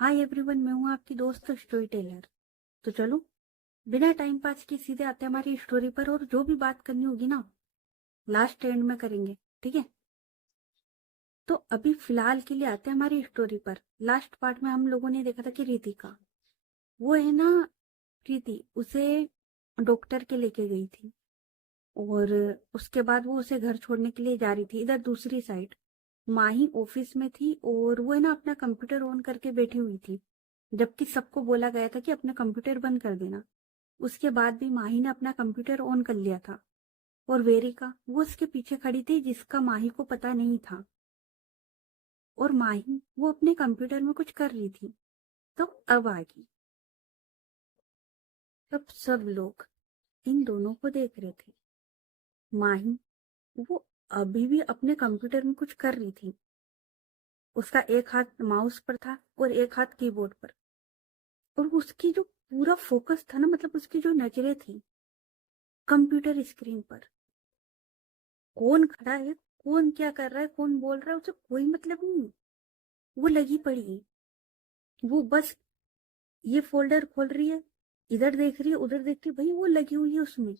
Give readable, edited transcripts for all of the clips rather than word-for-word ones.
Hi everyone, मैं हूँ आपकी दोस्त स्टोरी टेलर। तो चलो बिना टाइम पास के सीधे आते हैं हमारी स्टोरी पर, और जो भी बात करनी होगी ना लास्ट एंड में करेंगे, ठीक है। तो अभी फिलहाल के लिए आते हैं हमारी स्टोरी पर। लास्ट पार्ट में हम लोगों ने देखा था कि रितिका, वो है ना, प्रीति उसे डॉक्टर के लेके गई थी, और उसके बाद वो उसे घर छोड़ने के लिए जा रही थी। इधर दूसरी साइड माही ऑफिस में थी, और वो है ना अपना कंप्यूटर ऑन करके बैठी हुई थी, जबकि सबको बोला गया था कि अपना कंप्यूटर बंद कर देना। उसके बाद भी माही ने अपना कंप्यूटर ऑन कर लिया था, और वेरिका वो उसके पीछे खड़ी थी, जिसका माही को पता नहीं था। और माही वो अपने कंप्यूटर में कुछ कर रही थी। तो अब आ गई। तब सब लोग इन दोनों को देख रहे थे। माही वो अभी भी अपने कंप्यूटर में कुछ कर रही थी। उसका एक हाथ माउस पर था और एक हाथ कीबोर्ड पर, और उसकी जो पूरा फोकस था ना, मतलब उसकी जो नजरें थी कंप्यूटर स्क्रीन पर। कौन खड़ा है, कौन क्या कर रहा है, कौन बोल रहा है, उसे कोई मतलब नहीं। वो लगी पड़ी है। वो बस ये फोल्डर खोल रही है, इधर देख रही है, उधर देख रही है, भाई वो लगी हुई है उसमें।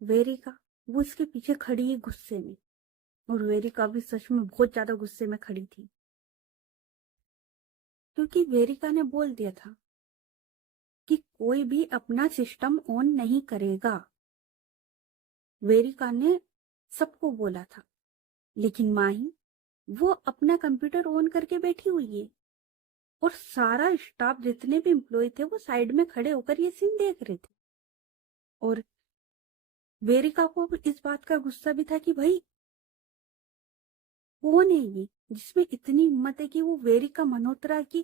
वेरिका वो इसके पीछे खड़ी है गुस्से में, और वेरिका भी सच में बहुत ज्यादा गुस्से में खड़ी थी, क्योंकि वेरिका ने बोल दिया था कि कोई भी अपना सिस्टम ऑन नहीं करेगा। वेरिका ने सबको बोला था, लेकिन माही वो अपना कंप्यूटर ऑन करके बैठी हुई है, और सारा स्टाफ जितने भी एम्प्लॉय थे वो साइड में खड़े होकर ये सीन देख रहे थे। और वेरिका को इस बात का गुस्सा भी था कि भाई कौन है ये, जिसमें इतनी हिम्मत है कि वो वेरिका मल्होत्रा की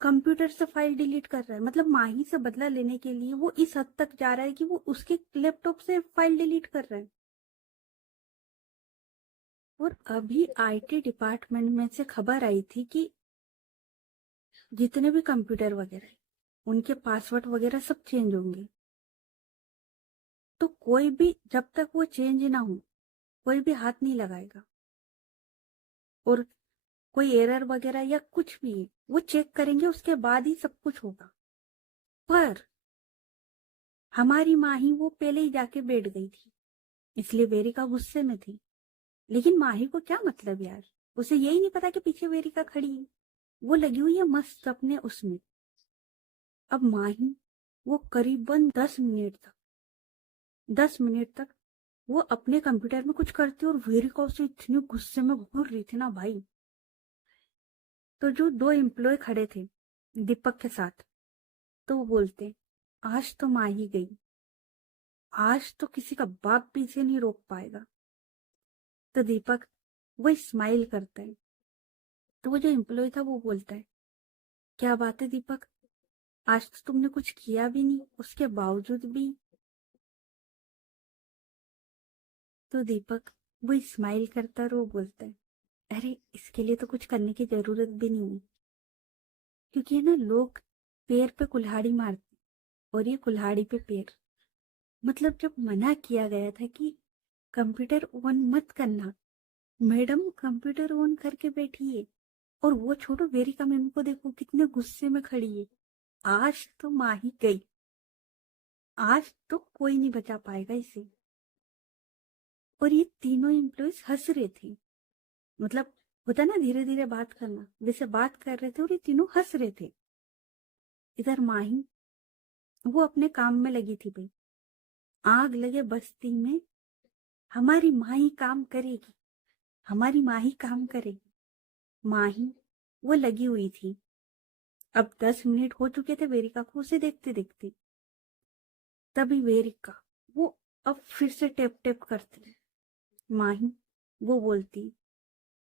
कंप्यूटर से फाइल डिलीट कर रहा है। मतलब माही से बदला लेने के लिए वो इस हद तक जा रहा है कि वो उसके लैपटॉप से फाइल डिलीट कर रहा है। और अभी आईटी डिपार्टमेंट में से खबर आई थी कि जितने भी कंप्यूटर वगैरह हैं, उनके पासवर्ड वगैरह सब चेंज होंगे। तो कोई भी जब तक वो चेंज ना हो, कोई भी हाथ नहीं लगाएगा। और कोई एरर वगैरह या कुछ भी है, वो चेक करेंगे, उसके बाद ही सब कुछ होगा। पर हमारी माही वो पहले ही जाके बैठ गई थी, इसलिए वेरिका गुस्से में थी। लेकिन माही को क्या मतलब यार, उसे यही नहीं पता कि पीछे वेरिका खड़ी है। वो लगी हुई है मस्त अपने उसमें। अब माही वो करीबन 10 मिनट तक वो अपने कंप्यूटर में कुछ करती, और वेरिका उसे इतने गुस्से में घूर रही थी ना भाई। तो जो दो एम्प्लॉय खड़े थे दीपक के साथ, तो वो बोलते, आज तो माही गई, आज तो किसी का बाप भी इसे नहीं रोक पाएगा। तो दीपक वो स्माइल करता है। तो वो जो एम्प्लॉय था वो बोलता है, क्या बात है दीपक, आज तो तुमने कुछ किया भी नहीं, उसके बावजूद भी। तो दीपक वो स्माइल करता है और वो बोलता है, अरे इसके लिए तो कुछ करने की जरूरत भी नहीं है, क्योंकि है ना लोग पैर पे कुल्हाड़ी मारते, और ये कुल्हाड़ी पे पैर। मतलब जब मना किया गया था कि कंप्यूटर ऑन मत करना, मैडम कंप्यूटर ऑन करके बैठी है। और वो छोड़ो, वेरिका मैम को देखो कितने गुस्से में खड़ी है। आज तो माही गई, आज तो कोई नहीं बचा पाएगा इसे। और ये तीनों एम्प्लॉयज हंस रहे थे। मतलब होता ना धीरे धीरे बात करना, वैसे बात कर रहे थे और ये तीनों हंस रहे थे। इधर माही वो अपने काम में लगी थी भाई। आग लगे बस्ती में, हमारी माही काम करेगी, हमारी माही काम करेगी। माही वो लगी हुई थी। अब 10 मिनट हो चुके थे वेरिका को उसे देखते देखते। तभी वेरिका वो अब फिर से टेप टेप करती। माही वो बोलती,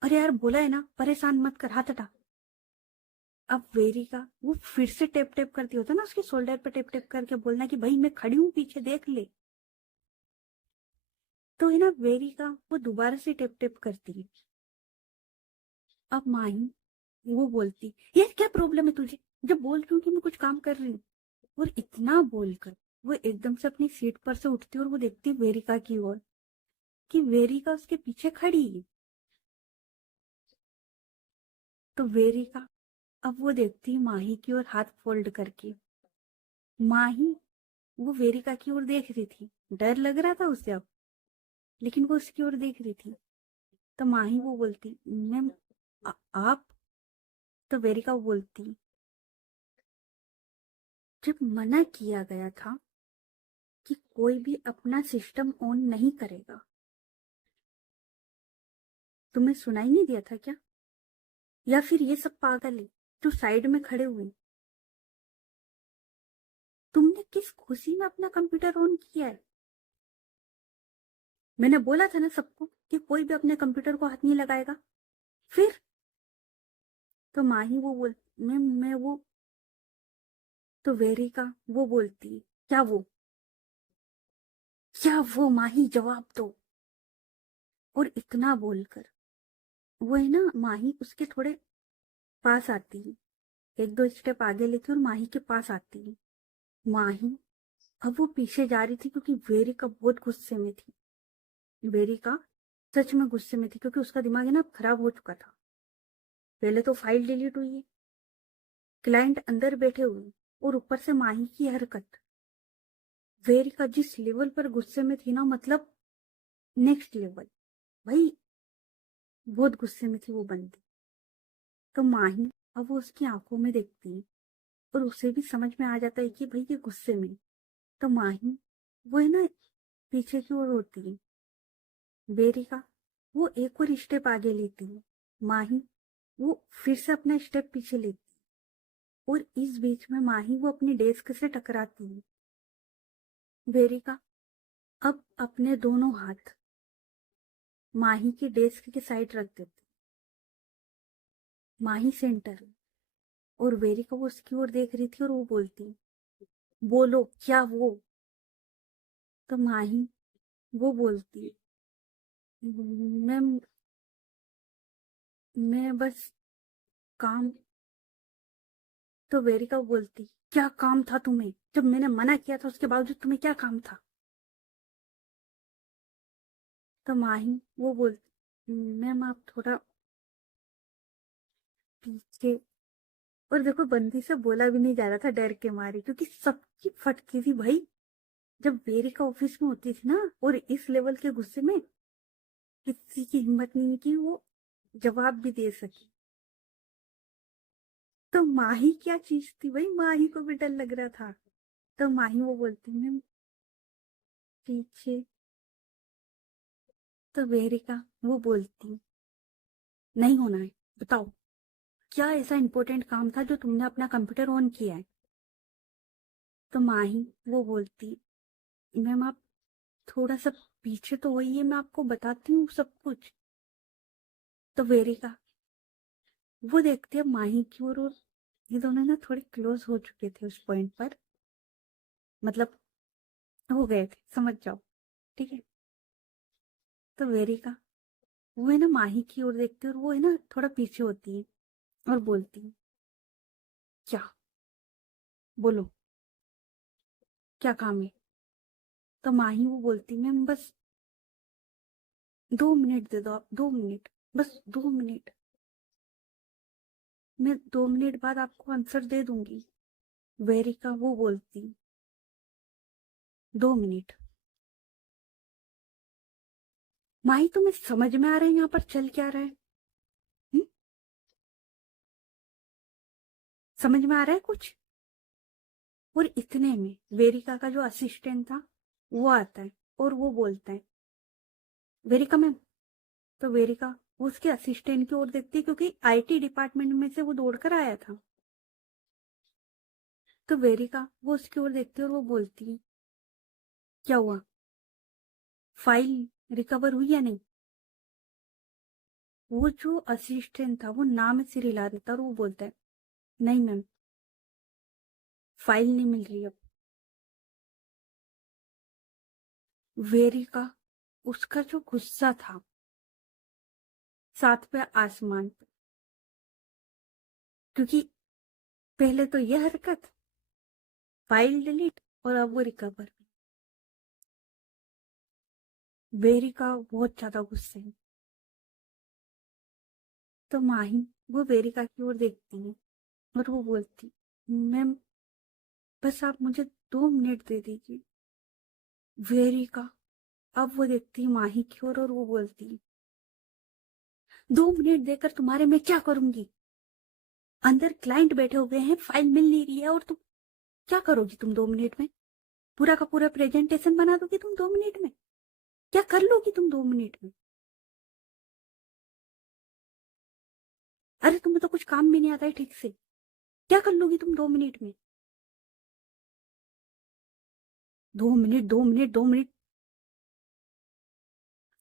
अरे यार बोला है ना, परेशान मत कर, हाथ हटा। अब वेरिका वो फिर से टेप टेप करती, होता ना उसके शोल्डर पे टेप टेप करके बोलना कि भाई मैं खड़ी हूँ, पीछे देख ले। तो है ना वेरिका वो दोबारा से टेप टेप करती है। अब माही वो बोलती, यार क्या प्रॉब्लम है तुझे, जब बोल रही हूँ कि मैं कुछ काम कर रही हूँ। और इतना बोलकर वो एकदम से अपनी सीट पर से उठती और वो देखती वेरिका की ओर, कि वेरिका उसके पीछे खड़ी है। तो वेरिका अब वो देखती माही की ओर हाथ फोल्ड करके। माही वो वेरिका की ओर देख रही थी। डर लग रहा था उसे अब, लेकिन वो उसकी ओर देख रही थी। तो माही वो बोलती, मैम आप। तो वेरिका वो बोलती, जब मना किया गया था कि कोई भी अपना सिस्टम ऑन नहीं करेगा, तुम्हें सुनाई नहीं दिया था क्या? या फिर ये सब पागल है जो साइड में खड़े हुए? तुमने किस खुशी में अपना कंप्यूटर ऑन किया है? मैंने बोला था ना सबको कि कोई भी अपने कंप्यूटर को हाथ नहीं लगाएगा। फिर तो माही वो बोल, मैं वो। तो वेरिका वो बोलती, क्या वो माही जवाब दो। और इतना बोलकर वो है ना, माही उसके थोड़े पास आती है, एक दो स्टेप आगे लेती है और माही के पास आती है। माही अब वो पीछे जा रही थी क्योंकि वेरिका बहुत गुस्से में थी। वेरिका सच में गुस्से में थी क्योंकि उसका दिमाग है ना अब खराब हो चुका था। पहले तो फाइल डिलीट हुई है, क्लाइंट अंदर बैठे हुए, और ऊपर से माही की हरकत। वेरिका जिस लेवल पर गुस्से में थी ना, मतलब नेक्स्ट लेवल भाई, बहुत गुस्से में थी वो बंदी। तो माही अब वो उसकी आंखों में देखती है और उसे भी समझ में आ जाता है कि भाई ये गुस्से में। तो माही वो है ना पीछे की ओर होती है। वेरिका वो एक और स्टेप आगे लेती है। माही वो फिर से अपना स्टेप पीछे लेती है और इस बीच में माही वो अपनी डेस्क से टकराती है। वेरिका अब अपने दोनों हाथ माही के डेस्क के साइड रख देती। माही सेंटर में, और वेरिका वो उसकी ओर देख रही थी और वो बोलती, बोलो क्या वो। तो माही वो बोलती, मैम मैं बस काम। तो वेरिका बोलती, क्या काम था तुम्हें? जब मैंने मना किया था उसके बावजूद तुम्हें क्या काम था? तो माही वो बोलती, मैम आप थोड़ा पीछे। और देखो बंदी से बोला भी नहीं जा रहा था डर के मारे, क्योंकि सबकी फटती थी भाई। जब वेरिका ऑफिस में होती थी ना और इस लेवल के गुस्से में किसी की हिम्मत नहीं की वो जवाब भी दे सकी। तो माही क्या चीज थी भाई, माही को भी डर लग रहा था। तो माही वो बोलती, मैम पीछे। तो वेरिका वो बोलती, नहीं होना है, बताओ क्या ऐसा इंपॉर्टेंट काम था जो तुमने अपना कंप्यूटर ऑन किया है? तो माही वो बोलती, मैम आप थोड़ा सा पीछे तो होइए, मैं आपको बताती हूँ सब कुछ। तो वेरिका वो देखती है माही की ओर, और ये दोनों ना थोड़े क्लोज हो चुके थे उस पॉइंट पर, मतलब हो गए थे, समझ जाओ। ठीक है। तो वेरिका वो है ना माही की ओर देखती है और वो है ना थोड़ा पीछे होती है और बोलती है, क्या, बोलो क्या काम है? तो माही वो बोलती, मैम बस 2 मिनट दे दो, आप 2 मिनट, बस 2 मिनट, मैं 2 मिनट बाद आपको आंसर दे दूंगी। वेरिका वो बोलती, 2 मिनट। माही तुम्हें समझ में आ रहा है यहाँ पर चल क्या रहा है? हुँ? समझ में आ रहा है कुछ? और इतने में वेरिका का जो असिस्टेंट था वो आता है और वो बोलता है, वेरिका मैम। तो वेरिका वो उसके असिस्टेंट की ओर देखती है क्योंकि आईटी डिपार्टमेंट में से वो दौड़कर आया था। तो वेरिका वो उसकी ओर देखती है और वो बोलती है, क्या हुआ, फाइल रिकवर हुई या नहीं? वो जो असिस्टेंट था वो नाम सिर हिला देता और वो बोलता है, नहीं मैम, फाइल नहीं मिल रही अब। वेरिका उसका जो गुस्सा था, सात पे आसमान पे, क्योंकि पहले तो यह हरकत, फाइल डिलीट, और अब वो रिकवर। वेरिका बहुत ज्यादा गुस्से में। तो माही वो वेरिका की ओर देखती है और वो बोलती, मैम बस आप मुझे 2 मिनट दे दीजिए। वेरिका, अब वो देखती माही की ओर और वो बोलती, 2 मिनट देकर तुम्हारे मैं क्या करूंगी? अंदर क्लाइंट बैठे हुए हैं, फाइल मिल नहीं रही है, और तुम क्या करोगी? तुम 2 मिनट में पूरा का पूरा प्रेजेंटेशन बना दोगी तुम 2 मिनट में? क्या कर लोगी तुम 2 मिनट में? अरे तुम्हें तो कुछ काम भी नहीं आता है ठीक से, क्या कर लोगी तुम 2 मिनट में? 2 मिनट, 2 मिनट, 2 मिनट,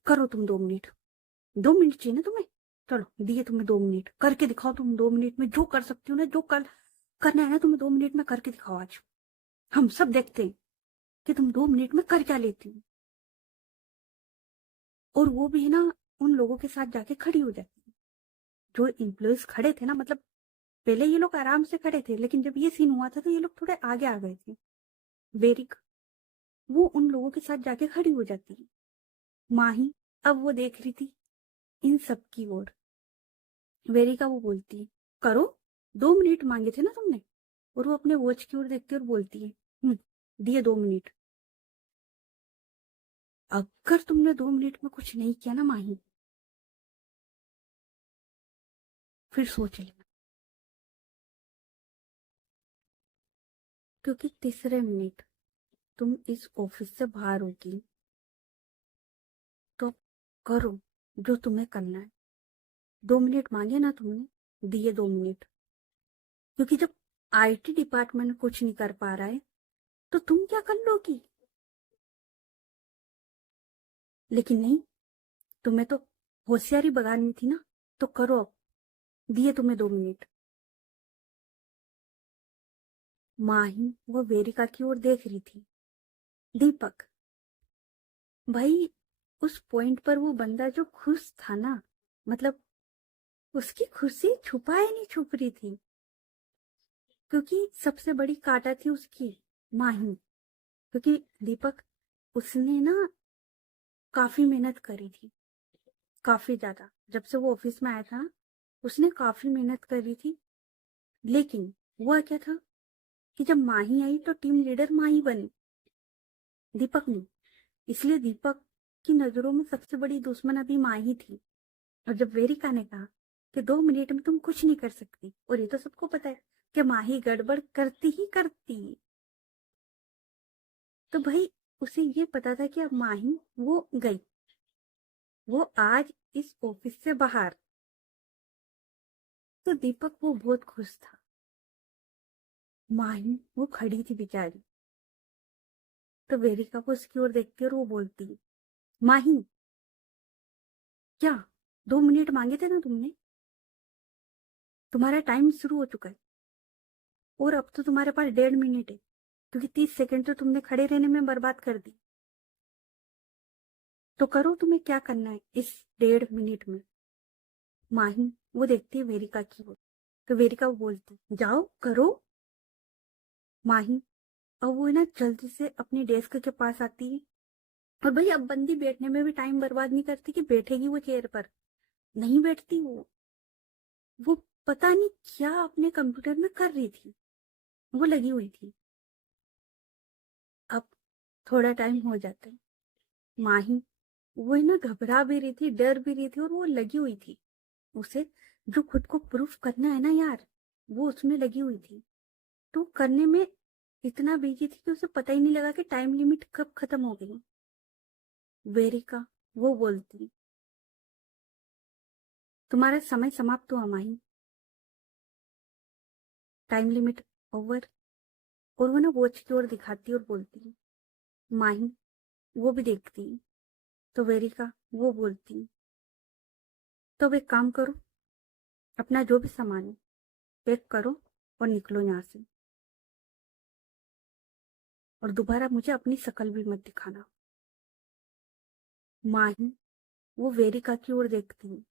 करो तुम 2 मिनट। 2 मिनट चाहिए ना तुम्हें? चलो दिए तुम्हें 2 मिनट, करके दिखाओ तुम 2 मिनट में जो कर सकती हो ना, जो कर करना है ना तुम्हें 2 मिनट में करके दिखाओ आज। हम सब देखते हैं कि तुम 2 मिनट में कर क्या लेती हो। और वो भी है ना, उन लोगों के साथ जाके खड़ी हो जाती है जो एम्प्लॉयज खड़े थे ना। मतलब पहले ये लोग आराम से खड़े थे, लेकिन जब ये सीन हुआ था तो ये लोग थोड़े आगे आ गए थे। वेरिक, वो उन लोगों के साथ जाके खड़ी हो जाती है। माही, अब वो देख रही थी इन सब की ओर। वेरिका वो बोलती है, करो, 2 मिनट मांगे थे ना तुमने। और वो अपने वॉच की ओर देखती है और बोलती है, दिए 2 मिनट। अगर तुमने 2 मिनट में कुछ नहीं किया ना माही, फिर सोच लेना, क्योंकि तीसरे मिनट तुम इस ऑफिस से बाहर होगी। तो करो जो तुम्हें करना है। 2 मिनट मांगे ना तुमने, दिए 2 मिनट। क्योंकि जब आईटी डिपार्टमेंट कुछ नहीं कर पा रहा है तो तुम क्या कर लोगी? लेकिन नहीं, तुम्हें तो होशियारी बगानी थी ना, तो करो अब, दिए तुम्हें 2 मिनट। माही वो वेरिका की ओर देख रही थी। दीपक, भाई उस पॉइंट पर वो बंदा जो खुश था ना, मतलब उसकी खुशी छुपाए नहीं छुप रही थी, क्योंकि सबसे बड़ी काटा थी उसकी माही। क्योंकि दीपक, उसने ना काफी मेहनत करी थी, काफी ज्यादा। जब से वो ऑफिस में आया था ना, उसने काफी मेहनत करी थी। लेकिन हुआ क्या था कि जब माही आई तो टीम लीडर माही बनी, दीपक नहीं। इसलिए दीपक की नजरों में सबसे बड़ी दुश्मन अभी माही थी। और जब वेरिका ने कहा कि 2 मिनट में तुम कुछ नहीं कर सकती, और ये तो सबको पता है कि माही गड़बड़ करती ही करती, तो भाई उसे ये पता था कि अब माही वो गई, वो आज इस ऑफिस से बाहर। तो दीपक वो बहुत खुश था। माही वो खड़ी थी बेचारी। तो वेरिका को उसकी ओर देखती और वो बोलती, माही, क्या 2 मिनट मांगे थे ना तुमने? तुम्हारा टाइम शुरू हो चुका है, और अब तो तुम्हारे पास 1.5 मिनट है, क्योंकि 30 सेकंड तो तुमने खड़े रहने में बर्बाद कर दी। तो करो, तुम्हें क्या करना है इस 1.5 मिनट में। माही वो देखती है वेरिका की ओर। तो वेरिका वो बोलती, जाओ करो। माही अब वो ना जल्दी से अपनी डेस्क के पास आती है। और भाई अब बंदी बैठने में भी टाइम बर्बाद नहीं करती कि बैठेगी वो चेयर पर, नहीं बैठती वो पता नहीं क्या अपने कंप्यूटर में कर रही थी, वो लगी हुई थी। अब थोड़ा टाइम हो जाता है। माही वो ना घबरा भी रही थी, डर भी रही थी, और वो लगी हुई थी। उसे जो खुद को प्रूफ करना है ना यार, वो उसमें लगी हुई थी। तो करने में इतना बिजी थी कि उसे पता ही नहीं लगा कि टाइम लिमिट कब खत्म हो गई। वेरिका वो बोलती, तुम्हारा समय समाप्त हुआ माही, टाइम लिमिट ओवर। और वो ना वॉच की ओर दिखाती और बोलती, माही वो भी देखती। तो वेरिका वो बोलती, तो अब एक काम करो, अपना जो भी सामान है पैक करो और निकलो यहाँ से, और दोबारा मुझे अपनी शक्ल भी मत दिखाना। माही वो वेरिका की ओर देखती।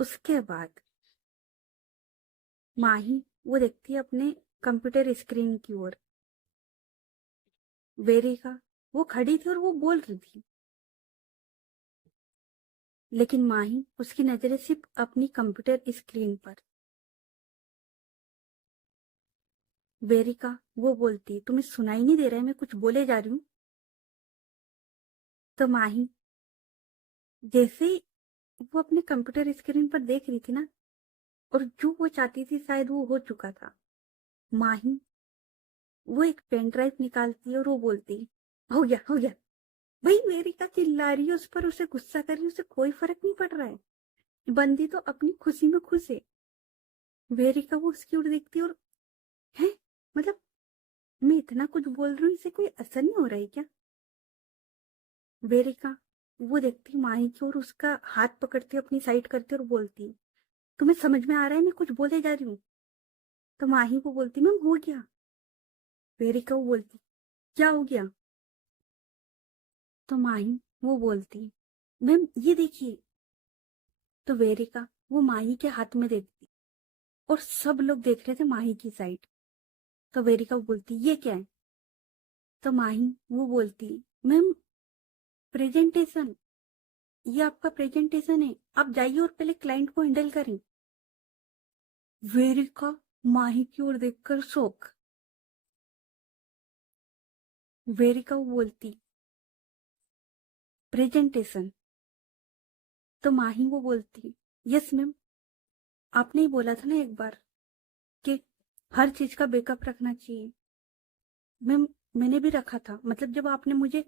उसके बाद माही वो देखती है अपने कंप्यूटर स्क्रीन की ओर। वेरिका वो खड़ी थी और वो बोल रही थी, लेकिन माही उसकी नजरें सिर्फ अपनी कंप्यूटर स्क्रीन पर। वेरिका वो बोलती, तुम्हें सुनाई नहीं दे रहा है मैं कुछ बोले जा रही हूँ? तो माही जैसे ही वो अपने कंप्यूटर स्क्रीन पर देख रही थी ना, और जो वो चाहती थी शायद वो हो चुका था। माही वो एक पेन ड्राइव निकालती है और वो बोलती, हो गया हो गया। भाई वेरिका चिल्ला रही है उस पर, उसे गुस्सा कर रही है, उसे कोई फर्क नहीं पड़ रहा है। बंदी तो अपनी खुशी में खुश है। वेरिका वो उसकी ओर देखती है और है, मतलब मैं इतना कुछ बोल रही हूँ, इसे कोई असर नहीं हो रहा है क्या? वेरिका वो देखती माही की और उसका हाथ पकड़ती अपनी साइड करती और बोलती, तुम्हें समझ में आ रहा है मैं कुछ बोले जा रही हूँ? तो माही को बोलती, मैम हो गया। वेरिका वो बोलती, क्या हो गया? तो माही वो बोलती, मैम ये देखिए। तो वेरिका वो माही के हाथ में देती और सब लोग देख रहे थे माही की साइड। तो वेरिका वो बोलती, ये क्या है? तो माही वो बोलती, मैम प्रेजेंटेशन, ये आपका प्रेजेंटेशन है, आप जाइए और पहले क्लाइंट को हैंडल करें। वेरिका माही की ओर देखकर शौक। वेरिका वो बोलती, प्रेजेंटेशन। तो माही वो बोलती, यस मैम, आपने ही बोला था ना एक बार कि हर चीज का बैकअप रखना चाहिए। मैम मैंने भी रखा था, मतलब जब आपने मुझे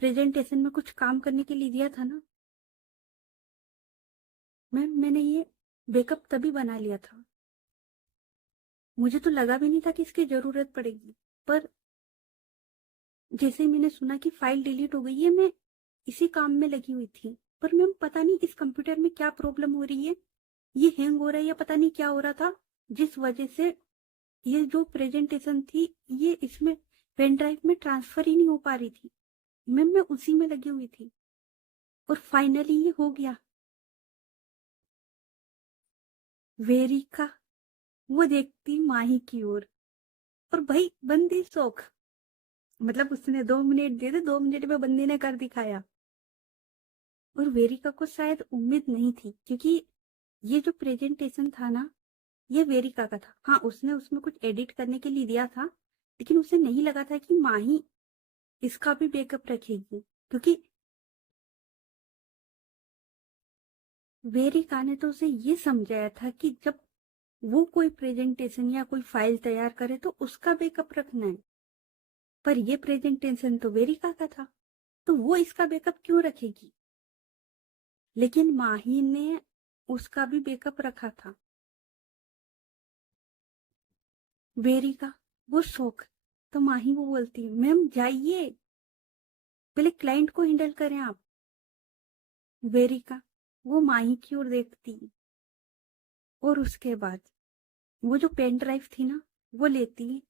प्रेजेंटेशन में कुछ काम करने के लिए दिया था ना मैम, मैंने ये बैकअप तभी बना लिया था। मुझे तो लगा भी नहीं था कि इसकी जरूरत पड़ेगी, पर जैसे ही मैंने सुना कि फाइल डिलीट हो गई है, मैं इसी काम में लगी हुई थी। पर मैम पता नहीं इस कंप्यूटर में क्या प्रॉब्लम हो रही है, ये हैंग हो रहा है या पता नहीं क्या हो रहा था, जिस वजह से ये जो प्रेजेंटेशन थी ये इसमें पेन ड्राइव में ट्रांसफर ही नहीं हो पा रही थी। मैम मैं उसी में लगी हुई थी और फाइनली ये हो गया। वेरिका वो देखती माही की ओर और भाई बंदी शौक, मतलब उसने 2 मिनट दे दे, 2 मिनट में बंदी ने कर दिखाया। और वेरिका को शायद उम्मीद नहीं थी, क्योंकि ये जो प्रेजेंटेशन था ना ये वेरिका का था। हाँ उसने उसमें कुछ एडिट करने के लिए दिया था, लेकिन उसे नहीं लगा था कि माही इसका भी बैकअप रखेगी, क्योंकि वेरिका ने तो उसे ये समझाया था कि जब वो कोई प्रेजेंटेशन या कोई फाइल तैयार करे तो उसका बैकअप रखना है। पर ये प्रेजेंटेशन तो वेरिका का था, तो वो इसका बैकअप क्यों रखेगी? लेकिन माही ने उसका भी बैकअप रखा था। वेरिका वो शौक। तो माही वो बोलती, मैम जाइए, पहले क्लाइंट को हैंडल करें आप। वेरिका वो माही की ओर देखती और उसके बाद वो जो पेन ड्राइव थी ना वो लेती,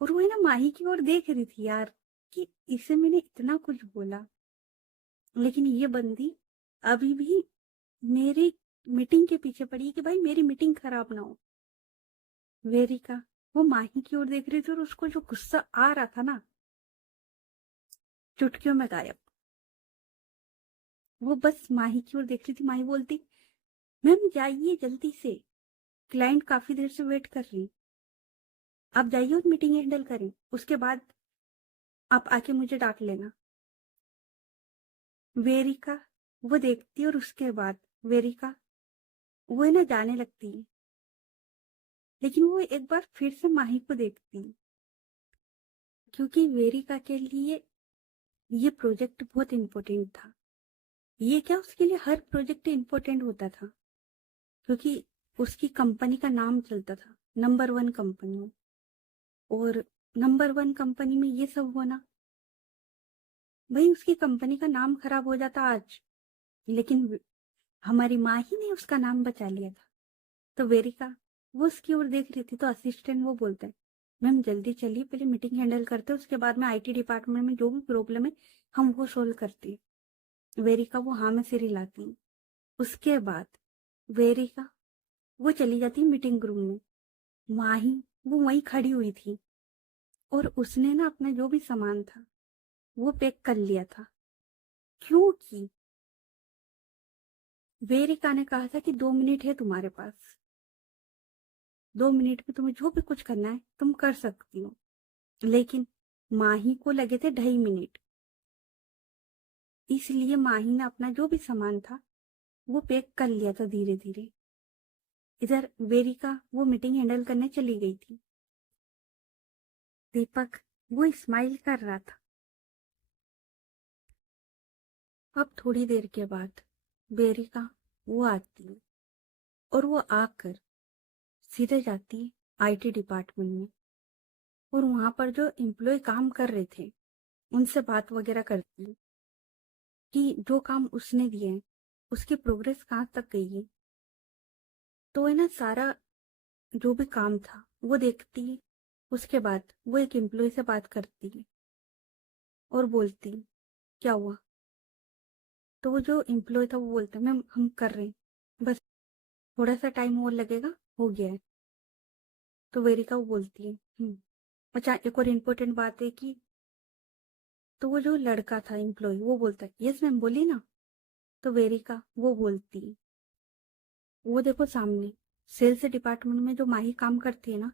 और वो है ना माही की ओर देख रही थी यार कि इसे मैंने इतना कुछ बोला, लेकिन ये बंदी अभी भी मेरी मीटिंग के पीछे पड़ी है कि भाई मेरी मीटिंग खराब ना हो। वेरिका वो माही की ओर देख रही थी और उसको जो गुस्सा आ रहा था ना चुटकियों में गायब। वो बस माही की ओर देख रही थी। माही बोलती, मैम जाइए जल्दी से, क्लाइंट काफी देर से वेट कर रही, आप जाइए और मीटिंग हैंडल करें, उसके बाद आप आके मुझे डांट लेना। वेरिका वो देखती और उसके बाद वेरिका वो है ना जाने लगती है, लेकिन वो एक बार फिर से माही को देखती, क्योंकि वेरिका के लिए ये प्रोजेक्ट बहुत इंपॉर्टेंट था। ये क्या, उसके लिए हर प्रोजेक्ट इंपॉर्टेंट होता था, क्योंकि उसकी कंपनी का नाम चलता था नंबर 1 कंपनी में। और नंबर 1 कंपनी में ये सब होना, भाई उसकी कंपनी का नाम खराब हो जाता आज, लेकिन हमारी माँ ही ने उसका नाम बचा लिया था। तो वेरिका वो उसकी ओर देख रही थी, तो असिस्टेंट वो बोलते हैं, मैम जल्दी चलिए, पहले मीटिंग हैंडल करते हैं, उसके बाद में आईटी डिपार्टमेंट में जो भी प्रॉब्लम है हम वो सोल्व करते हैं। वेरिका वो हाँ में सिर हिलाती। उसके बाद वेरिका वो चली जाती मीटिंग रूम में। माही वो वहीं खड़ी हुई थी और उसने ना अपना जो भी सामान था वो पैक कर लिया था, क्योंकि वेरिका ने कहा था कि 2 मिनट है तुम्हारे पास। 2 मिनट में तुम्हें जो भी कुछ करना है तुम कर सकती हो। लेकिन माही को लगे थे 2.5 मिनट। इसलिए माही ने अपना जो भी सामान था वो पैक कर लिया था धीरे धीरे। इधर वेरिका वो मीटिंग हैंडल करने चली गई थी। दीपक वो स्माइल कर रहा था। अब थोड़ी देर के बाद वेरिका वो आती है और वो आकर सीधे जाती है आईटी डिपार्टमेंट में, और वहां पर जो एम्प्लॉय काम कर रहे थे उनसे बात वगैरह करती है कि जो काम उसने दिए हैं उसकी प्रोग्रेस कहाँ तक गई है। तो है ना, सारा जो भी काम था वो देखती है। उसके बाद वो एक एम्प्लॉय से बात करती है और बोलती है, क्या हुआ। तो वो जो एम्प्लॉय था वो बोलता है, मैम हम कर रहे हैं, बस थोड़ा सा टाइम और लगेगा, हो गया है। तो वेरिका वो बोलती है अच्छा, एक और इम्पोर्टेंट बात है कि, तो वो जो लड़का था एम्प्लॉय वो बोलता है, यस मैम बोली ना। तो वेरिका वो बोलती है, वो देखो सामने सेल्स डिपार्टमेंट में जो माही काम करती है ना,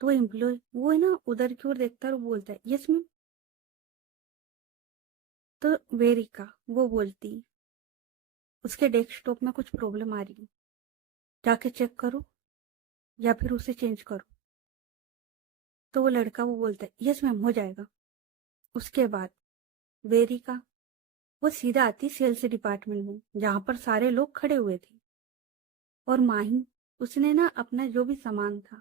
तो वो एम्प्लॉय वो है ना उधर की ओर देखता है और बोलता है, यस मैम। तो वेरिका वो बोलती, उसके डेस्कटॉप में कुछ प्रॉब्लम आ रही है, जाके चेक करो या फिर उसे चेंज करो। तो वो लड़का वो बोलता है, यस मैम हो जाएगा। उसके बाद वेरिका वो सीधा आती सेल्स डिपार्टमेंट में जहां पर सारे लोग खड़े हुए थे, और माही उसने ना अपना जो भी सामान था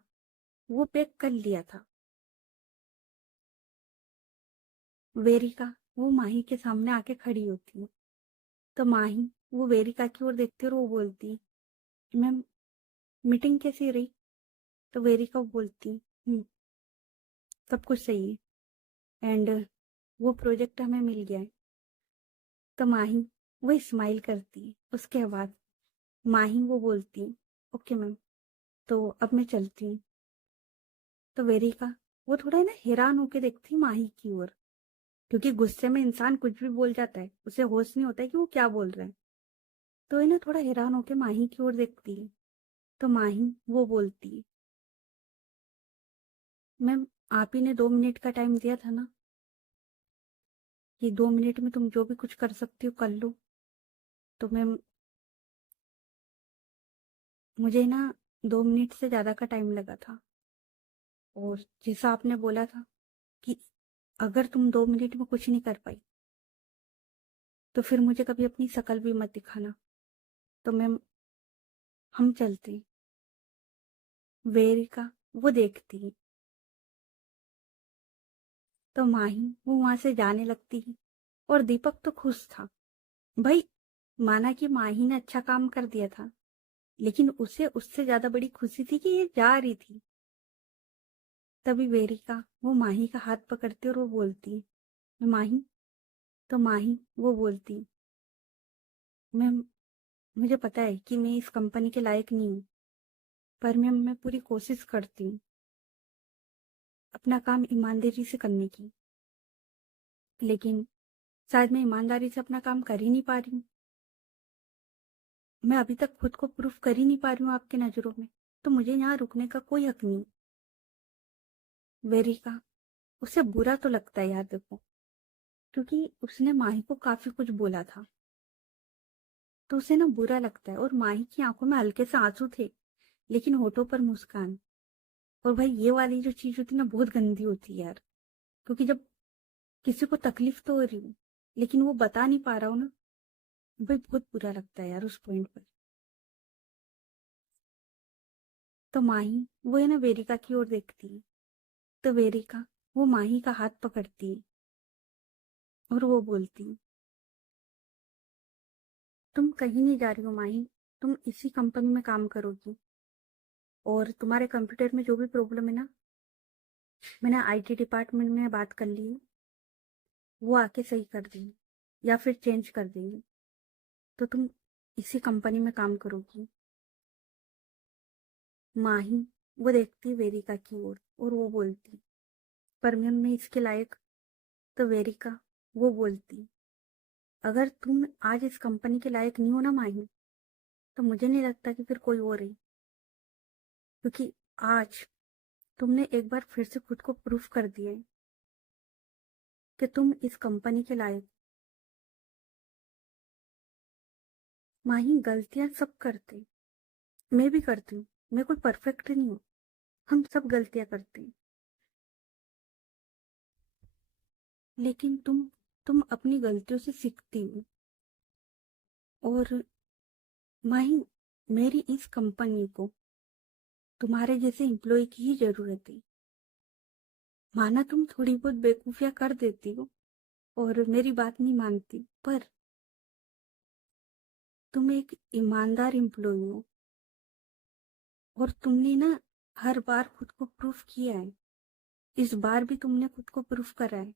वो पैक कर लिया था। वेरिका वो माही के सामने आके खड़ी होती है। तो माही वो वेरिका की ओर देखती है और वो बोलती, मैम मीटिंग कैसी रही। तो वेरिका वो बोलती, सब कुछ सही है, एंड वो प्रोजेक्ट हमें मिल गया है। तो माही वो स्माइल करती है। उसके बाद माही वो बोलती, ओके मैम, तो अब मैं चलती हूँ। तो वेरिका वो थोड़ा है ना हैरान होके देखती माही की ओर, क्योंकि गुस्से में इंसान कुछ भी बोल जाता है, उसे होश नहीं होता है कि वो क्या बोल रहा है। तो है ना थोड़ा हैरान होके माही की ओर देखती है। तो माही वो बोलती, मैम आप ही ने 2 मिनट का टाइम दिया था ना, कि 2 मिनट में तुम जो भी कुछ कर सकती हो कर लो। तो मैम मुझे ना 2 मिनट से ज्यादा का टाइम लगा था, और जैसा आपने बोला था कि अगर तुम 2 मिनट में कुछ नहीं कर पाई तो फिर मुझे कभी अपनी शकल भी मत दिखाना। तो मैम हम चलते। वेरिका वो देखती, तो माही वो वहां से जाने लगती है, और दीपक तो खुश था भाई। माना कि माही ने अच्छा काम कर दिया था, लेकिन उसे उससे ज्यादा बड़ी खुशी थी कि ये जा रही थी। तभी वेरिका वो माही का हाथ पकड़ती और वो बोलती, माही। तो माही वो बोलती, मैम मुझे पता है कि मैं इस कंपनी के लायक नहीं हूँ, पर मैम मैं पूरी कोशिश करती हूँ अपना काम ईमानदारी से करने की, लेकिन शायद मैं ईमानदारी से अपना काम कर ही नहीं पा रही हूँ। मैं अभी तक खुद को प्रूफ कर ही नहीं पा रही हूँ आपके नजरों में, तो मुझे यहाँ रुकने का कोई हक नहीं। वेरिका उसे बुरा तो लगता है यार, देखो, क्योंकि उसने माही को काफी कुछ बोला था, तो उसे ना बुरा लगता है। और माही की आंखों में हल्के से आंसू थे, लेकिन होठों पर मुस्कान। और भाई ये वाली जो चीज होती है ना बहुत गंदी होती है यार, क्योंकि जब किसी को तकलीफ तो हो रही हो लेकिन वो बता नहीं पा रहा हो ना, भाई बहुत बुरा लगता है यार उस पॉइंट पर। तो माही वो है ना वेरिका की ओर देखती है। तो वेरिका वो माही का हाथ पकड़ती है और वो बोलती, तुम कहीं नहीं जा रही हो माही, तुम इसी कंपनी में काम करोगी, और तुम्हारे कंप्यूटर में जो भी प्रॉब्लम है ना, मैंने आईटी डिपार्टमेंट में बात कर ली है, वो आके सही कर देंगे या फिर चेंज कर देंगे, तो तुम इसी कंपनी में काम करोगी। माही वो देखती वेरिका की ओर और वो बोलती, पर मैम मैं इसके लायक। तो वेरिका वो बोलती, अगर तुम आज इस कंपनी के लायक नहीं हो ना माही, तो मुझे नहीं लगता कि फिर कोई और है। क्योंकि आज तुमने एक बार फिर से खुद को प्रूफ कर दिया है कि तुम इस कंपनी के लायक। माही, गलतियां सब करते हैं, मैं भी करती हूँ, मैं कोई परफेक्ट नहीं हूँ, हम सब गलतियां करते हैं। लेकिन तुम अपनी गलतियों से सीखती हो। और माही, मेरी इस कंपनी को तुम्हारे जैसे एम्प्लॉय की ही जरूरत है। माना तुम थोड़ी बहुत बेवकूफियां कर देती हो और मेरी बात नहीं मानती, पर तुम एक ईमानदार एम्प्लॉय हो और तुमने ना हर बार खुद को प्रूफ किया है। इस बार भी तुमने खुद को प्रूफ करा है।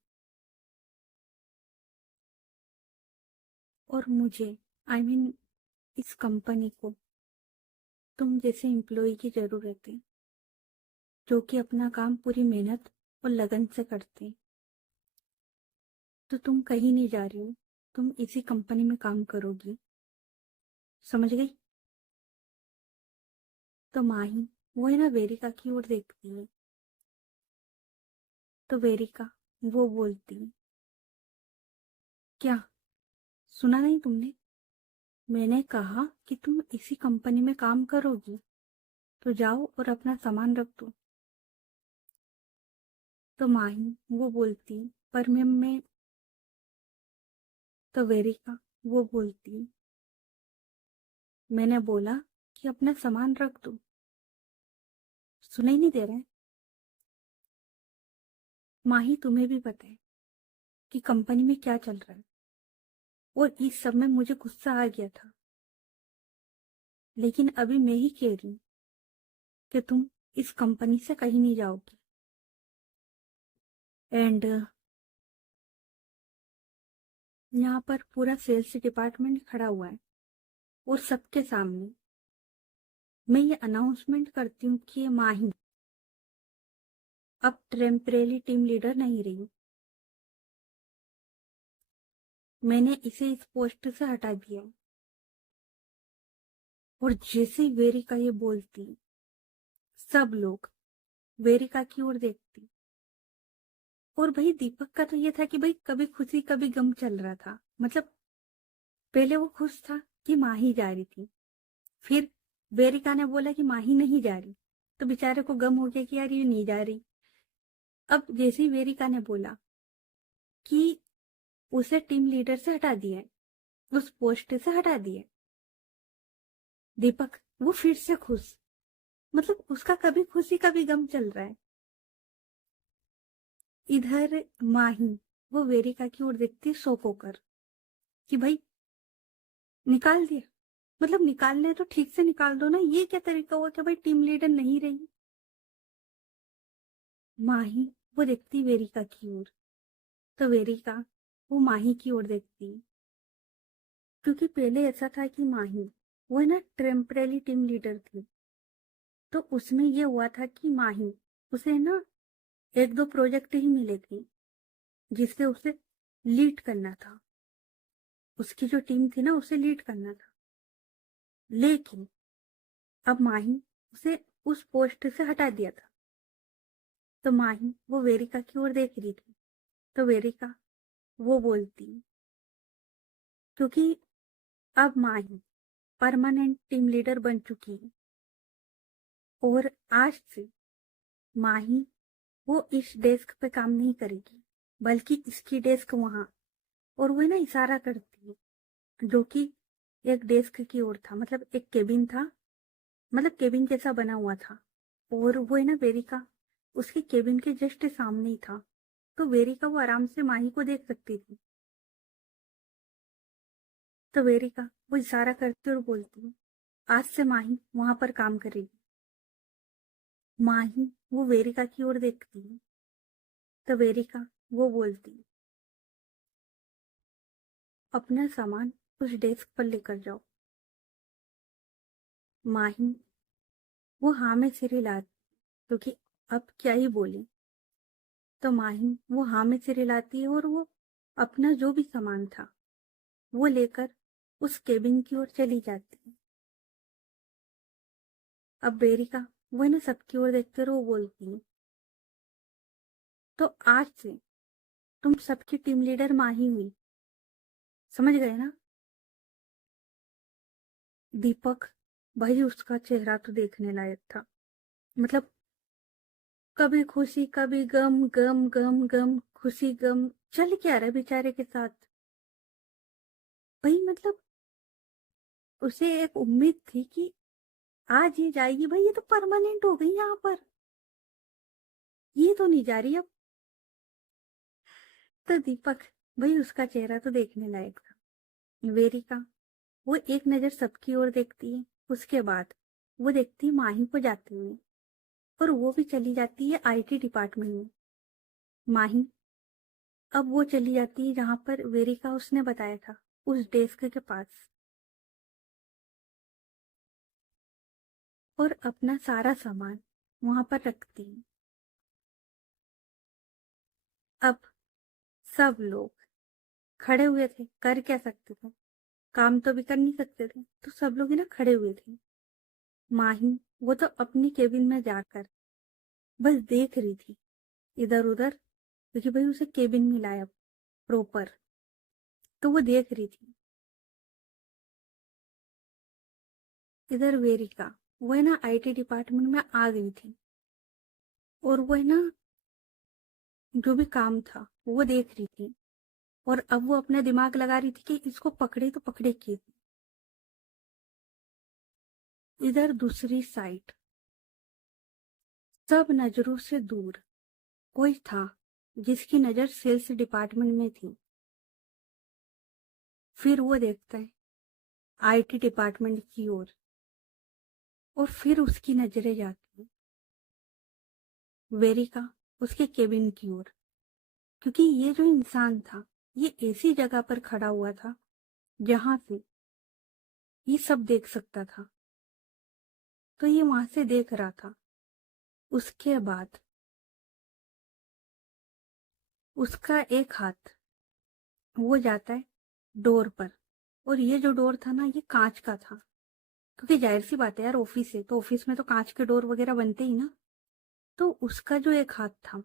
और मुझे, आई मीन इस कंपनी को, तुम जैसे एम्प्लॉय की जरूरत है जो कि अपना काम पूरी मेहनत और लगन से करते हैं। तो तुम कहीं नहीं जा रही हो, तुम इसी कंपनी में काम करोगी, समझ गई? तो माही वो है ना वेरिका की ओर देखती है। तो वेरिका वो बोलती है, क्या सुना नहीं तुमने? मैंने कहा कि तुम इसी कंपनी में काम करोगी, तो जाओ और अपना सामान रख दो। तो माही वो बोलती, पर मैं। तो वेरिका वो बोलती, मैंने बोला कि अपना सामान रख दो, सुनाई नहीं दे रहा है? माही, तुम्हें भी पता है कि कंपनी में क्या चल रहा है, और इस सब में मुझे गुस्सा आ गया था। लेकिन अभी मैं ही कह रही हूँ कि तुम इस कंपनी से कहीं नहीं जाओगी। एंड यहाँ पर पूरा सेल्स डिपार्टमेंट खड़ा हुआ है और सबके सामने मैं ये अनाउंसमेंट करती हूँ कि ये माही अब टेम्परेरी टीम लीडर नहीं रही। मैंने इसे इस पोस्ट से हटा दिया। और जैसे ही वेरिका ये बोलती, सब लोग वेरिका की ओर देखती। और भाई दीपक का तो ये था कि भाई कभी खुशी कभी गम चल रहा था। मतलब पहले वो खुश था कि माही जा रही थी, फिर वेरिका ने बोला कि माही नहीं जा रही, तो बेचारे को गम हो गया कि यार ये नहीं जा रही। अब जैसे ही वेरिका ने बोला कि उसे टीम लीडर से हटा दिया है, उस पोस्ट से हटा दिया है, दीपक वो फिर से खुश। मतलब उसका कभी खुशी कभी गम चल रहा है। इधर माही वो वेरिका की ओर देखती शौक होकर कि भाई निकाल दिया, मतलब निकालने तो ठीक से निकाल दो ना, ये क्या तरीका हुआ कि भाई टीम लीडर नहीं रही। माही वो देखती वेरिका की ओर, तो वेरिका वो माही की ओर देखती। क्योंकि पहले ऐसा था कि माही वो है ना टेम्परेरी टीम लीडर थी, तो उसमें ये हुआ था कि माही उसे ना एक दो प्रोजेक्ट ही मिले थे जिससे उसे लीड करना था, उसकी जो टीम थी ना उसे लीड करना था। लेकिन अब माही उसे उस पोस्ट से हटा दिया था। तो माही वो वेरिका की ओर देख रही थी। तो वेरिका वो बोलती, क्योंकि अब माही परमानेंट टीम लीडर बन चुकी है और आज से माही वो इस डेस्क पे काम नहीं करेगी, बल्कि इसकी डेस्क वहां। और वो है ना इशारा करती है जो कि एक डेस्क की ओर था, मतलब एक केबिन था, मतलब केबिन जैसा बना हुआ था। और वो है ना वेरिका उसके केबिन के जस्ट सामने ही था, तो वेरिका वो आराम से माही को देख सकती थी। तो वेरिका वो इशारा करती और बोलती, आज से माही वहां पर काम करेगी। माही वो वेरिका की ओर देखती है। तो वेरिका वो बोलती, अपना सामान उस डेस्क पर लेकर जाओ। माही वो हाँ में सिर हिलाती, क्योंकि अब क्या ही बोले। तो माही वो हाँ में सिर हिलाती है और वो अपना जो भी सामान था वो लेकर उस केबिन की ओर चली जाती है। अब वेरिका वो है ना सबकी ओर देखते रहो बोलती है, तो आज से तुम सबकी टीम लीडर माही हुई, समझ गए ना? दीपक, भाई उसका चेहरा तो देखने लायक था। मतलब कभी खुशी कभी गम, गम गम गम, खुशी गम, चल क्या रहा है बेचारे के साथ। भाई मतलब उसे एक उम्मीद थी कि आज ये जाएगी, भाई ये तो परमानेंट हो गई यहाँ पर, ये तो नहीं जा रही अब। तो दीपक, भाई उसका चेहरा तो देखने लायक था। वेरिका, वो एक नजर सबकी ओर देखती है, उसके बाद वो देखती है माही को जाते हुए, और वो भी चली जाती है आईटी डिपार्टमेंट में। माही अब वो चली जाती है जहां पर वेरिका उसने बताया था, उस डेस्क के पास, और अपना सारा सामान वहां पर रखती है। अब सब लोग खड़े हुए थे, कर क्या सकते थे, काम तो भी कर नहीं सकते थे, तो सब लोग है ना खड़े हुए थे। माही, वो तो अपनी केबिन में जाकर बस देख रही थी इधर उधर, क्योंकि भाई उसे केबिन में लाया प्रॉपर, तो वो देख रही थी। इधर वेरिका, वो है ना आईटी डिपार्टमेंट में आ गई थी, और वो है ना जो भी काम था वो देख रही थी, और अब वो अपना दिमाग लगा रही थी कि इसको पकड़े तो पकड़े किए। इधर दूसरी साइड, सब नजरों से दूर कोई था जिसकी नजर सेल्स डिपार्टमेंट में थी। फिर वो देखता है आईटी डिपार्टमेंट की ओर, और फिर उसकी नजरें जाती है वेरिका, उसके केबिन की ओर, क्योंकि ये जो इंसान था ये ऐसी जगह पर खड़ा हुआ था जहां से ये सब देख सकता था, तो ये वहां से देख रहा था। उसके बाद उसका एक हाथ वो जाता है डोर पर, और ये जो डोर था ना ये कांच का था, क्योंकि जाहिर सी बात है यार, ऑफिस है तो ऑफिस में तो कांच के डोर वगैरह बनते ही ना। तो उसका जो एक हाथ था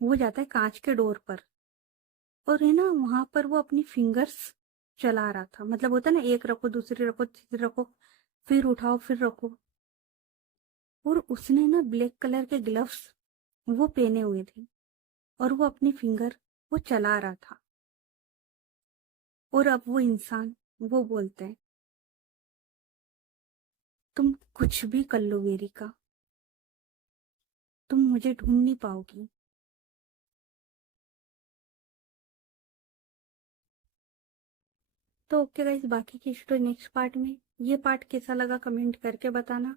वो जाता है कांच के डोर पर, और है ना वहां पर वो अपनी फिंगर्स चला रहा था, मतलब होता है ना, एक रखो दूसरी रखो तीसरी रखो, फिर उठाओ फिर रखो। और उसने ना ब्लैक कलर के ग्लव्स वो पहने हुए थे, और वो अपनी फिंगर वो चला रहा था। और अब वो इंसान वो बोलता है, तुम कुछ भी कर लो वेरिका, तुम मुझे ढूंढ नहीं पाओगी। तो ओके गाइस, बाकी की स्टोरी नेक्स्ट पार्ट में। ये पार्ट कैसा लगा कमेंट करके बताना,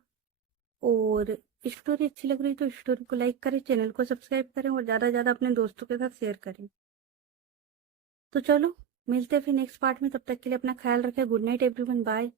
और स्टोरी अच्छी लग रही तो स्टोरी को लाइक करें, चैनल को सब्सक्राइब करें, और ज़्यादा से ज़्यादा अपने दोस्तों के साथ शेयर करें। तो चलो मिलते हैं फिर नेक्स्ट पार्ट में, तब तक के लिए अपना ख्याल रखें। Good night everyone, bye.